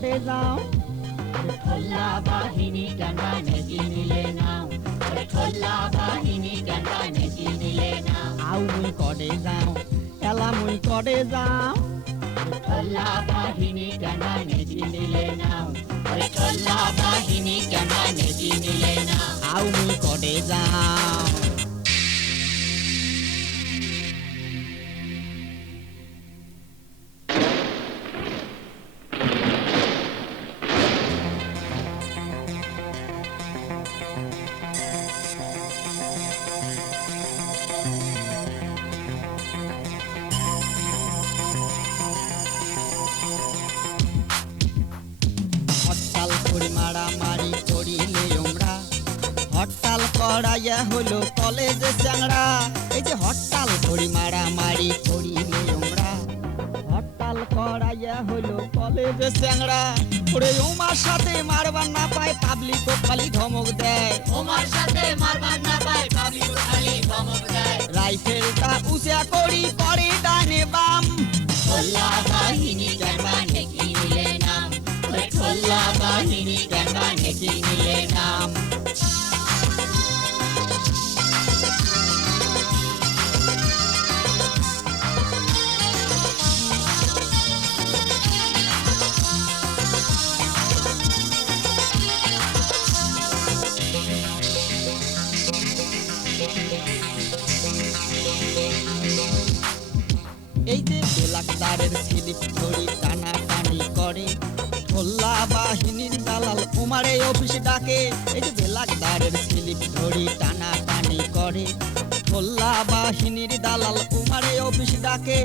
কটে যাও ঠোল্লা বাহিনী কেনবানে কিনিলে নাও ঠোল্লা বাহিনী কেনবানে কিনিলে নাও আউ মুই কটে যাও এলা মুই কটে যাও ঠোল্লা বাহিনী কেনবানে কিনিলে নাও ঠোল্লা বাহিনী কেনবানে কিনিলে নাও আউ মুই কটে যাও হরতাল করে মারামারি করিলে আমরা হরতাল করাইয়া হলো কলেজে চ্যাংড়া এই যে হরতাল করে মারামারি করিলে আমরা হরতাল করাইয়া হলো কলেজে চ্যাংড়া ওরে ওমার সাথে মারবার না পায় পাবলিক ও খালি ধমক দেয় তোমার সাথে মারবার না পায় পাবলিক খালি ধমক দেয় রাইফেলটা উঁচা করি করে ডানে বাম ঠোল্লা বাহিনী কেনবানে কিনিলে নাও ঠোল্লা বাহিনী কেনবানে কিনিলে নাও এই যে বেলাকদারের স্লিপ ধরি টানাটানি করে ঠোল্লা বাহিনীর দালাল উমারে অফিস ডাকে এই যে বেলাকদারের স্লিপ ধরি টানাটানি করে ঠোল্লা বাহিনীর দালাল উমারে অফিস ডাকে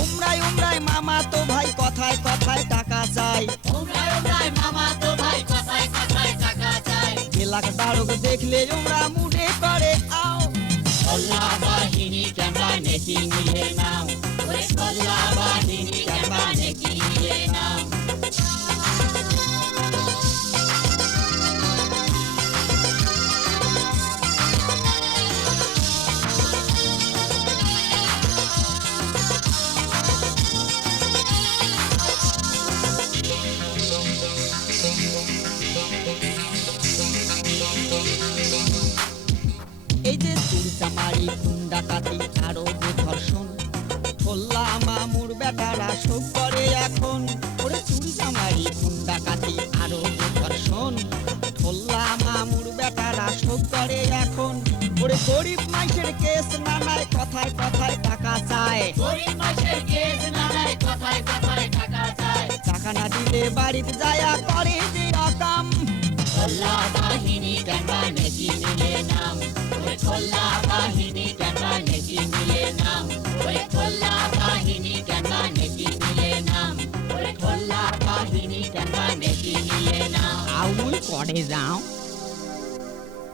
উমরাই উমরাই মামা তো ভাই কথায় কথায় টাকা চাই উমরায় উমরায় মামা তো ভাই কথায় কথায় টাকা চায় বেলাকদারক দেখলে উমরা মুডে করে আও ঠোল্লা বাহিনী কেনবানে কিনিলে নাও ঠোল্লা বাহিনী কেনবানে কিনিলে নাও এই যে চুরিচামারি ডাকাতি আরো যে ধর্ষণ ঠোল্লা মামুর বেটারা সব করে এখন ওরে চুরিচামারি ডাকাতি আরো যে ধর্ষণ ঠোল্লা মামুর বেটারা সব করে এখন ওরে গরিব মানুষের কেস নানায় কথায় কথায় টাকা চায় গরিব মানুষের কেস নানায় কথায় কথায় টাকা চায় টাকা না দিলে বাড়িতে যায়া করে যে রকম ঠোল্লা বাহিনী কেনবানে কিনিলে নাও ঠোল্লা বাহিনী কেনবানে কিনিলে নাও ঠোল্লা বাহিনী কেনবানে কিনিলে নাও ঠোল্লা বাহিনী কেনবানে কিনিলে নাও আউ মুই করে যাও